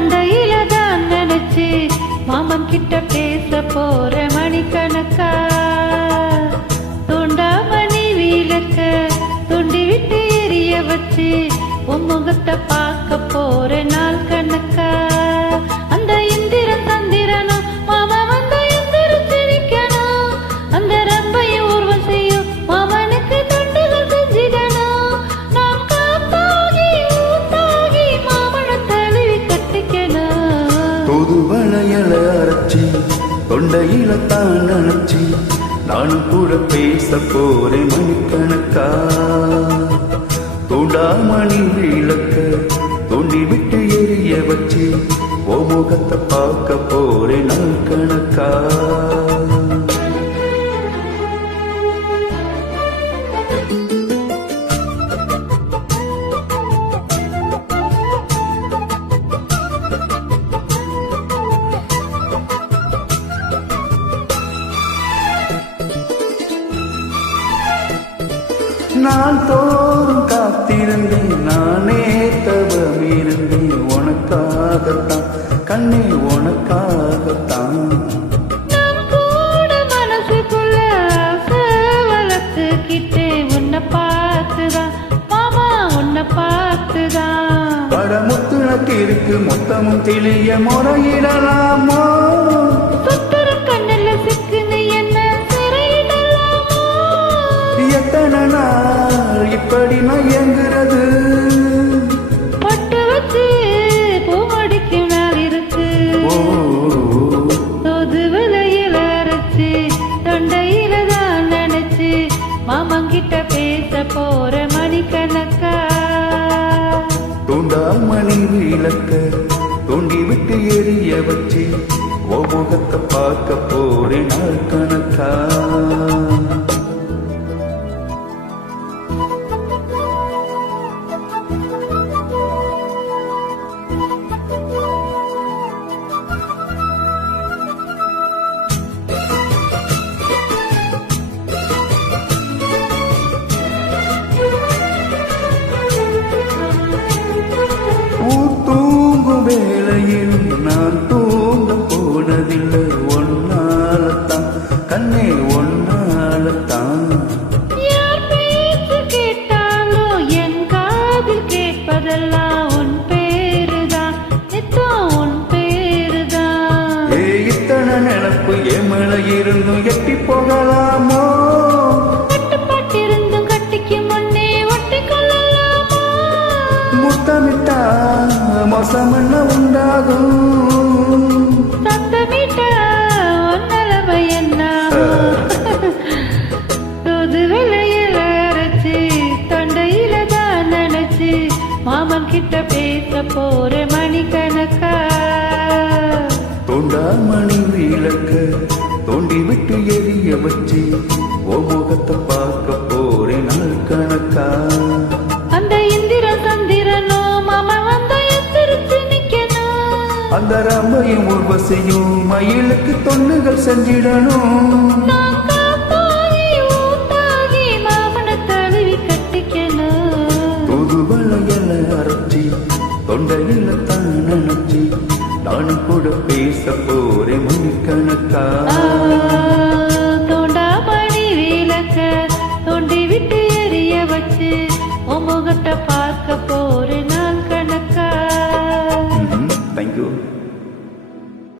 தண்டையில தான் நினைச்சு மாமன் கிட்ட பேச போற மணிக்கணக்கா? தூண்டாமணி வீலக்க துண்டி விட்டு எரிய வச்சு உன் முகத்தை தொது அரைச்சி தொண்டையில தான் நினைச்சி நானும் கூட பேச போறேன் மணிக்கணக்கா. தூண்டாமணி விளக்க தூண்டி விட்டு எரிய வச்சு ஓ முகத்தை பார்க்க போறேன் நாள் கணக்கா நான் தோறும் காத்திருந்தேன். நானே தவம் இருந்தேன் உனக்காகத்தான் கண்ணே உனக்காகத்தான். படமுத்துனக்கு இருக்கு மொத்தமும் தெளிய முறையிடலாமோ? மயங்குறது பொட்டு வச்சு பூமடிக்கும் நாள் இருக்கு தோது விலையில அரைச்சு தொண்டையில தான் நினைச்சு மாமங்கிட்ட பேச போற மணிக்கணக்கா? தூண்டாமணி விளக்க தூண்டி விட்டு எரிய வச்சு ஓ முகத்தை பார்க்க போறேன் கணக்கா? வேளையில் நான் தூங்க போனதில்லை. ஒன்னாலத்தான் கண்ணே ஒன்னாலத்தான். நினப்பு எமல இருந்தும் எட்டி போகலாமோ? கட்டுப்பாட்டிருந்தும் கட்டிக்கு முன்னே ஒட்டி கொள்ளலாமா முத்தமிட்டா மோசம் என்ன உண்டாகும். சத்தமிட்டா நிலைமை என்ன தூது விலையில் அரைச்சு தொண்டையில தான் நினைச்சு மாமன் கிட்ட பேச போற மணிக்கணக்கா தோண்டாமணி விளக்க தோண்டி விட்டு எரிய வச்சு ஓ முகத்தை அந்த ரம்பையும் உர்வசையும் மயிலுக்கு தொண்டுகள் செஞ்சிடணும். அரைச்சி தொண்டையில தான் நினைச்சி நானும் கூட பேச போறேன் மணிக்கணக்கா தோண்டாமணி விளக்க தோண்டி விட்டு எரிய வச்சு உன் முகத்தை பார்க்க போ